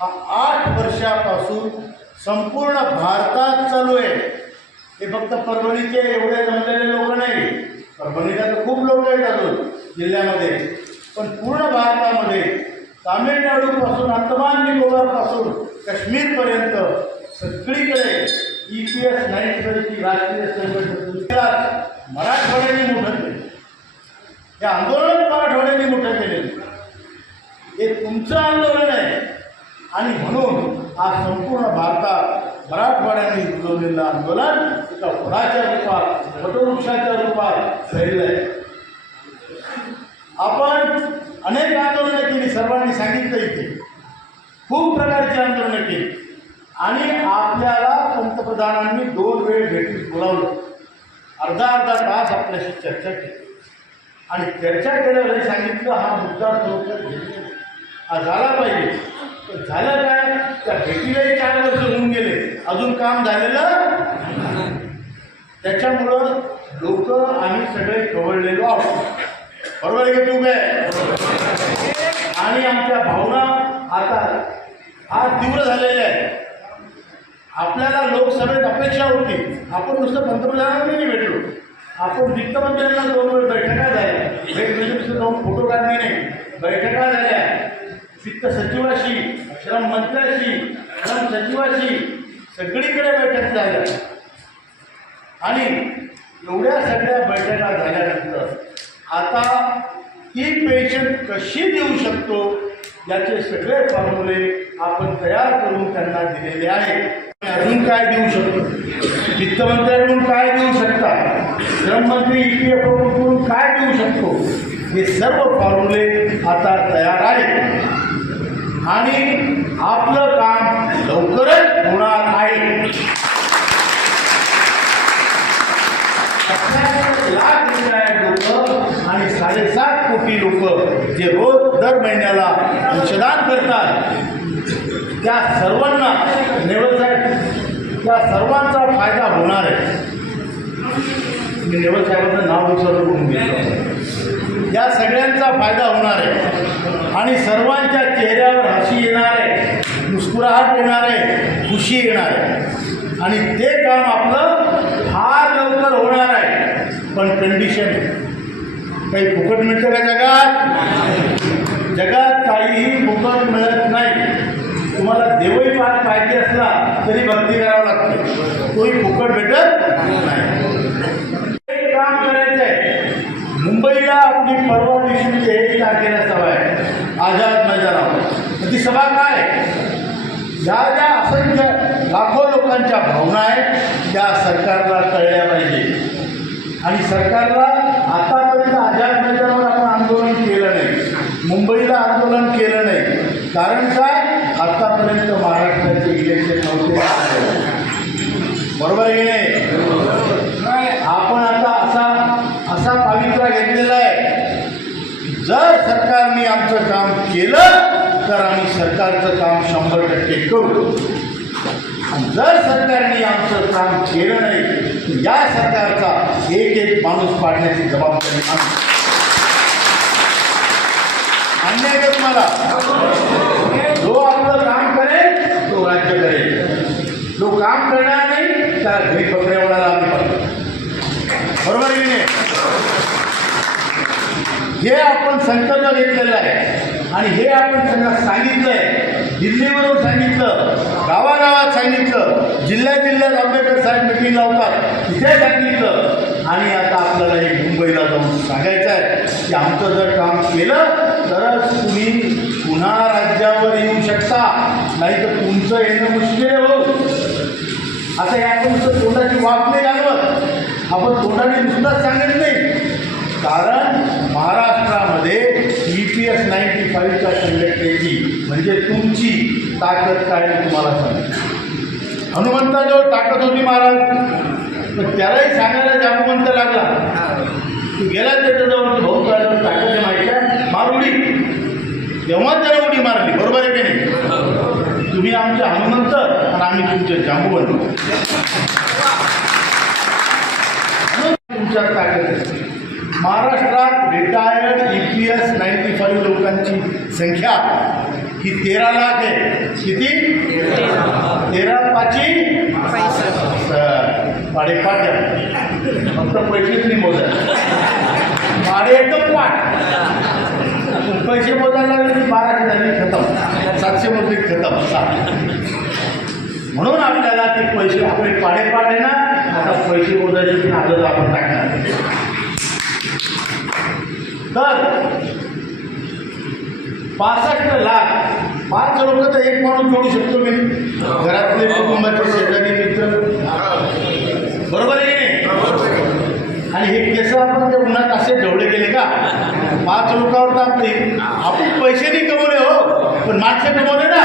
हा 8 वर्षापासून संपूर्ण भारतात चालू आहे। हे फक्त परभणीचे एवढे जमलेले लोक नाही, परभणीला तर खूप लोक आहेत अजून जिल्ह्यामध्ये, पण पूर्ण भारतामध्ये तामिळनाडूपासून अंदमान निकोबारपासून काश्मीरपर्यंत सगळीकडे EPS 95ची राष्ट्रीय संघटना मराठवाड्याने मोठं केलं। हे आंदोलन मराठवाड्याने मोठं केलेलं, हे तुमचं आंदोलन आहे आणि म्हणून आज संपूर्ण भारतात मराठवाड्याने उद्भवलेलं आंदोलन एका वडाच्या रूपात, वटवृक्षाच्या रूपात फैललं आहे। आपण अनेक आंदोलनं केली, सर्वांनी सांगितलं इथे खूप प्रकारची आंदोलनं केली आणि आपल्याला पंतप्रधानांनी 2 वेळ भेटीस बोलावलं, अर्धा तास आपल्याशी चर्चा केली आणि चर्चा केल्यावर सांगितलं हा मुद्दा सोबत घेतला झाला पाहिजे। तर झालं काय, त्या भेटीलाही 4 वर्ष होऊन गेले, अजून काम झालेलं। त्याच्यामुळं लोक आम्ही सगळे खवळलेलो आहोत, बरोबर आहे की तुम्ही? आणि आमच्या भावना आता आज तीव्र झालेल्या आहेत। आपल्याला लोकसभेत अपेक्षा होती, आपण नुसतं पंतप्रधानांनी भेटलो, आपण वित्तमंत्र्यांना 2 वेळ बैठका झाल्या, भेट जाऊन फोटो काढणे नाही, बैठका झाल्या, वित्त सचिवाशी, श्रम मंत्र्याशी, श्रम सचिवाशी सगळीकडे बैठक झाल्या आणि एवढ्या सगळ्या बैठका झाल्यानंतर आता ती पेन्शन कशी देऊ शकतो याचे सगळे फॉर्म्युले आपण तयार करून त्यांना दिलेले आहेत। अजून काय देऊ शकतो, वित्तमंत्र्यांकडून काय देऊ शकता, श्रममंत्री EPFOकडून काय देऊ शकतो, हे सर्व फॉर्म्युले आता तयार आहेत आणि आपलं काम लवकरच होणार आहे। 1 लाख लोक आणि 7.5 कोटी लोक जे रोज दर महिन्याला अंशदान करतात, त्या सर्वांना नेवल साहेब, त्या सर्वांचा फायदा होणार आहे। मी नेवल साहेबांचं नाव विचारून बोलून घेतो, या सगळ्यांचा फायदा होणार आहे आणि सर्वांच्या चेहऱ्यावर हसी येणार आहे, मुस्कुराहट येणार आहे, खुशी येणार आहे आणि ते काम आपलं फार लवकर होणार आहे। पण कंडिशन काही फुकट मिळतं का जगात? जगात काहीही फुकट मिळत नाही। तुम्हाला देवही पाहिजे असला तरी भक्ती करावं लागते, तोही फुकट भेटत नाही। एक काम करायचं आहे, मुंबईला आपली परवा दिवशी 1 तारखेला सभा आहे, आझाद मैदानावर। ती सभा काय, ज्या ज्या असंख्य लाखो लोकांच्या भावना आहेत त्या सरकारला कळल्या पाहिजे आणि सरकारला आतापर्यंत आझाद मैदानावर आपण आंदोलन केलं नाही, मुंबईला आंदोलन केलं नाही, कारण काय, आतापर्यंत महाराष्ट्राचे इलेक्शन नव्हते, बरोबर आहे की नाही? आपण आता असा पवित्रा घेतलेला आहे, जर सरकारने आमचं काम केलं तर आम्ही सरकारचं काम 100% करू, जर सरकारने आमचं काम केलं नाही तर या सरकारचा एक माणूस पाडण्याची जबाबदारी आम्ही। मान्य आहे का तुम्हाला? जो आपलं काम करेल तो राज्य करेल, जो काम करणार नाही त्याला भेट पकड्यावडाला आम्ही पाहिजे, बरोबर आहे की नाही? हे आपण संकल्प घेतलेलं आहे आणि हे आपण त्यांना सांगितलं आहे, दिल्लीवरून सांगितलं, गावागावात सांगितलं, जिल्ह्यात आंबेडकर साहेब मीटिंग लावतात तिथे सांगितलं आणि आता आपल्याला हे मुंबईला जाऊन सांगायचं आहे की आमचं जर काम केलं तरच तुम्ही पुन्हा राज्यावर येऊ शकता, नाही तर तुमचं येणं मुश्किल आहे। हो, आता या आपण तोंडाची वाफ नाही घालवत, आपण तोंडाने नुसतंच सांगत नाही, कारण महाराष्ट्रामध्ये EPS 95च्या संघटनेची म्हणजे तुमची ताकद काय मी तुम्हाला सांगेन। हनुमंताजवळ ताकद होती महाराज, पण त्यालाही सांगायला जामवंत लागला, तू गेला त्याच्याजवळ भाऊ त्याच्यावर ताकद आहे माहिती मार उडी, तेव्हा त्याला उडी मारली, बरोबर आहे की नाही? तुम्ही आमचे हनुमंत आणि आम्ही तुमचे जांबुवंत, तुमच्यात ताकद आहे। महाराष्ट्रात रिटायर्ड EPS 95 लोकांची संख्या ही 13 लाख आहे. किती? 13 पाची पाडेपाट फक्त पैसे तरी मोजा. भाडे एकदम पाठ. पैसे मोजायला लागले की 12 झाली खतम. 700 मोजले खतम. म्हणून आपल्याला ते पैसे आपले पाडेपाट आहे ना, आता पैसे मोजायची आदत आपण टाकणार. तर 65 लाख 5 लोक तर एक माणूस जोडू शकतो मी. घरातले कुटुंबाचे शेजारी मित्र, बरोबर आहे की नाही? आणि हे केस आपण त्या उन्हात असे ढवळे गेले का? 5 लोकांवर तर आपण पैसे नाही कमवले हो, पण माणसं कमवले ना.